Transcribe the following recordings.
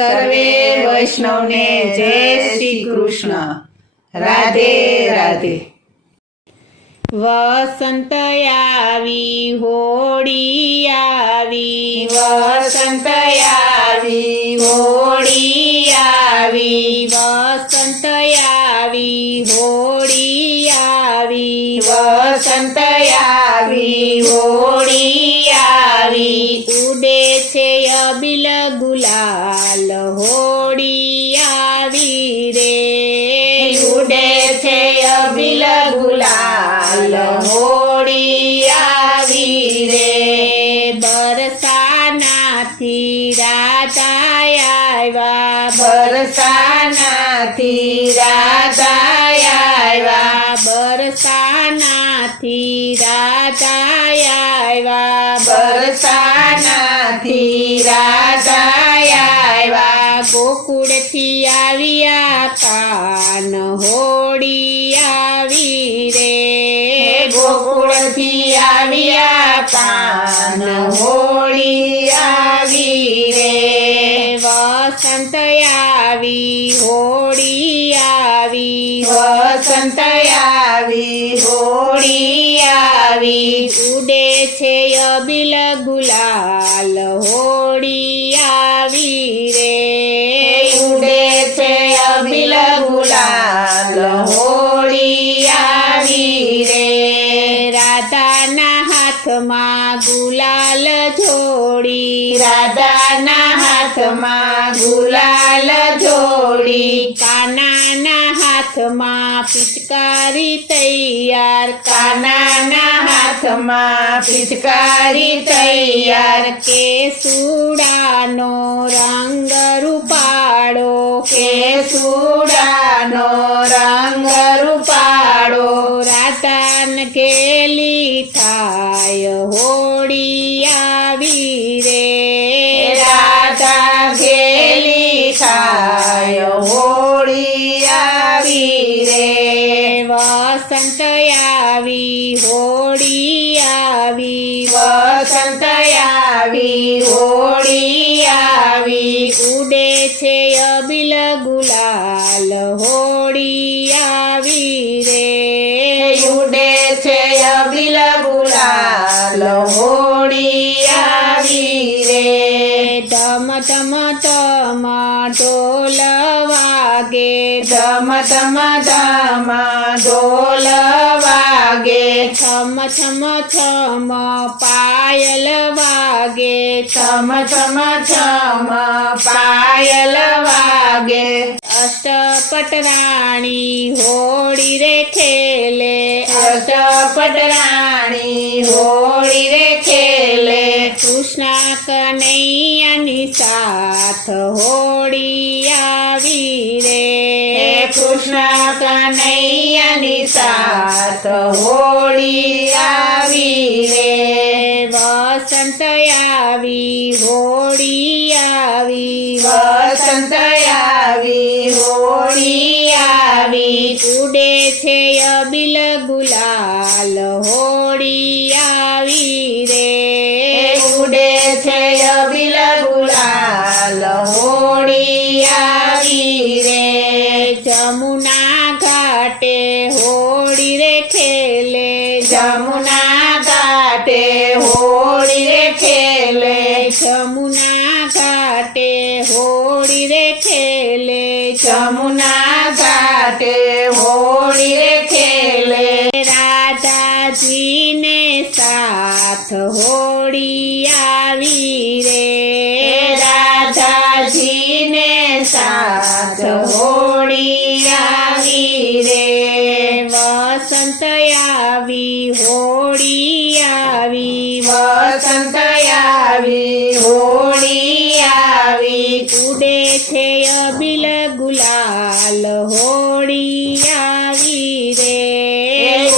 સર્વે વૈષ્ણવને જય શ્રી કૃષ્ણ. રાધે રાધે. વસંત આવી હોળી આવી, વસંત આવી હોળી આવી, વસંત આવી હોળી આવી, વસંત આવી હોળી આવી. ઉડે છે અબિલ ગુલાલ હોળી આવી રે, ઉડે છે અબિલ ગુલાલ હોળી આવી રે. બરસાનાથી રાધા આવ્યા, બરસાનાથી રાધા આવ્યા, બરસાનાથી રાધા આવ્યા, બરસાનાથી રાધા આવ્યા. ગોકુળથી આવ્યા કાન હોળી આવી રે, ગોકુળથી આવ્યા કાન હોળી આવી રે. વસંત આવી હોળી આવી, વસંત આવી હોળી આવી. ઉડે છે અબિલ ગુલાલ હોળી આવી રે, ઉડે છે અબિલ ગુલાલ હોળી આવી રે. રાધાના હાથમાં ગુલાલ જોડી, રાધાના હાથમાં ગુલાલ જોડી, કાનાના હાથમાં પિચકારી તૈયાર, કાનાના હાથમાં પિચકારી તૈયાર. કેસુડાનો રંગ રૂપાળો, કેસુડાનો રંગ રૂપાળો. રાધાન ઘેલી થાય હોળી આવી રે, રાધા ઘેલી થાય હોળી આવી રે. વસંત આવી હોળી આવી, વસંત આવી હોળી આવી. ઉડે છે અબિલ ગુલાલ હોળી આવી રે, ઉડે છે અબિલ ગુલાલ હોળી આવી રે. ધમ ધમ ધમ ઢોલ વાગે, ધમ ધમ ધમ ઢોલ વાગે, છમ છમ છમ પાયલ વાગે, છમ છમ છમ પાયલ વાગે. અષ્ટપટ રાણી હોળી રે ખેલે, અષ્ટપટ રાણી હોળી રે ખેલે. કૃષ્ણ કનૈયાની સાથ હોળી આવી રે, કૃષ્ણ કનૈયાની સાથ હોળી આવી રે. વસંત આવી હોળી આવી, વસંત આવી હોળી આવી. ઉડે છે અબિલ ગુલાલ હોળી આવી રે, ઉડે છે અબિલ ગુલાલ હોળી આવી રે. જમુના ઘાટે હોળી રે ખેલે, જમુના ઘાટે હોળી રે ખેલે, જમુના ઘાટે હોળી રે ખેલે, જમુના ઘાટે હોળી રે ખેલે. રાધાજીને સાથ હોળી આવી રે, રાધાજીને સાથ હોળી આવી રે. વસંત આવી હોળી આવી, વસંત આવી હોળી આવી. ઉડે છે અબિલ ગુલાલ હોળી આવી રે,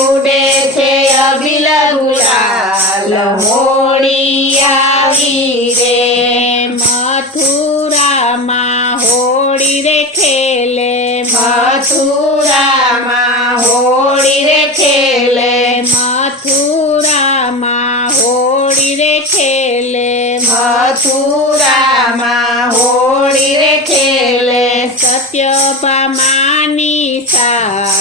ઉડે છે અબિલ ગુલાલ હોળી આવી રે. મથુરામાં હોળી રે ખેલે, મથુરામાં હોળી રે ખેલે, મથુરામાં હોળી રે ખેલે, મથુરામાં હોળી રે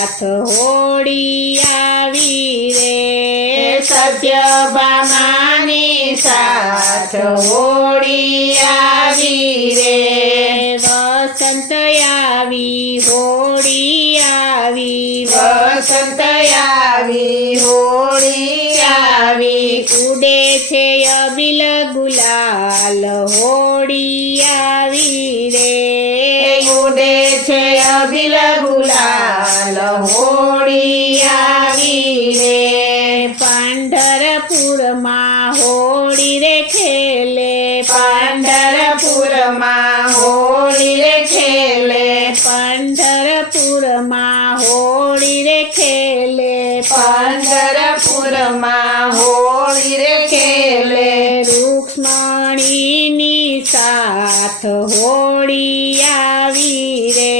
સાથ હોળી આવી રે સત્યભામાની સાથ હોળી આવી રે વસંત આવી હોળી આવી વસંત આવી હોળી આવી ઉડે છે અબિલ ગુલાલ હોળી આવી રે ઉડે છે અબિલ ગુલાલ હોળી આવી રે પાંઢરપુરમાં હોળી રે ખેલે પાંઢરપુરમાં હોળી રે ખેલે પાંઢરપુરમાં હોળી રે ખેલે પાંઢરપુરમાં હોળી રે ખેલે રૂક્ષ્મણીની સાથ હોળી આવી રે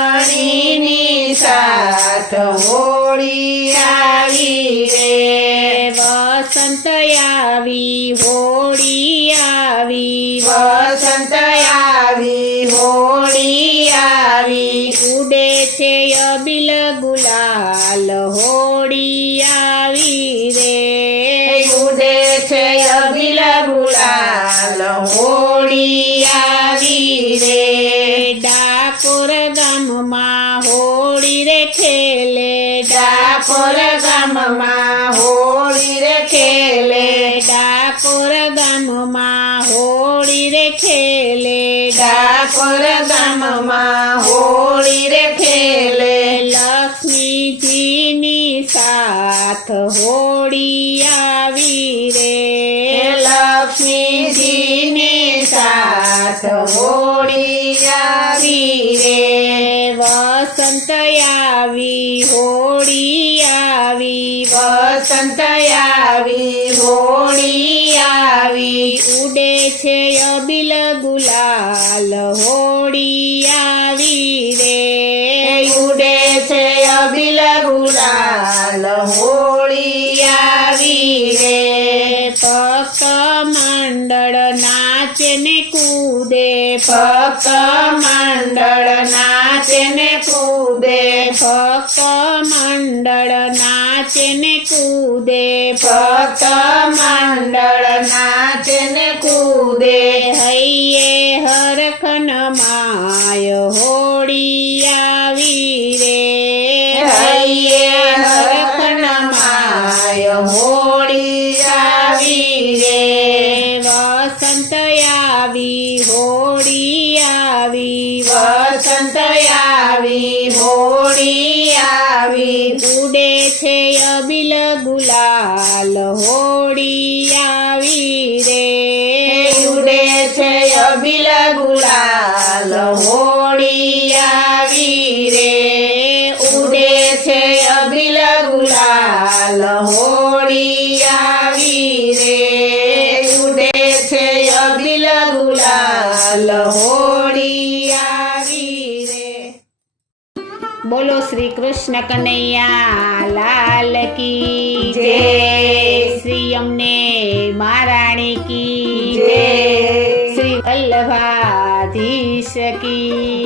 રૂક્ષ્મણીની સાથ હોળી આવી રે વસંત આવી હોળી આવી વસંત આવી હોળી આવી ઉડે છે અબિલ ગુલાલ હોળી આવી રે ઉડે છે અબિલ ગુલાલ હોળી આવી રે ડાકોર ગામમાં હોળી રે ખેલે ડાકોર ગામમાં હોળી રે ખેલે ડાકોર ગામમાં હોળી રે ખેલે ડાકોર ગામમાં હોળી રે ખેલે લક્ષ્મીજીની સાથ હોળી આવી રે લક્ષ્મીજીની સાથ હોળી આવી રે વસંત આવી હોળી આવી વસંત આવી હોળી આવી ઉડે છે અબિલ ગુલાલ હોળી આવી રે ઉડે છે અબિલ ગુલાલ હોળી આવી રે ભક્ત મંડળ નાચે ને કૂદે ભક્ત મંડળ નાચે ને કૂદે ભક્ત મંડળ નાચે ને કૂદે ભક્ત મંડળ નાચે ને કૂદે હૈયે હરખન માય હોળી આવી રે હૈયે હરખન માય હોળી આવી રે વસંત આવી હોળી આવી વસંત આવી હોળી આવી ઉડે છે અબિલ ગુલાલ હોળી આવી રે ઉડે છે અબિલ ગુલાલ હોળી આવી રે ઉડે છે અબિલ ગુલાલ હોળી આવી રે ઉડે છે અબિલ ગુલાલ હોળી આવી રે બોલો શ્રી કૃષ્ણ કનૈયા લાલ કી જય. શ્રી અમને મહારાણી કી જય. શ્રી વલ્લભાધીશ કી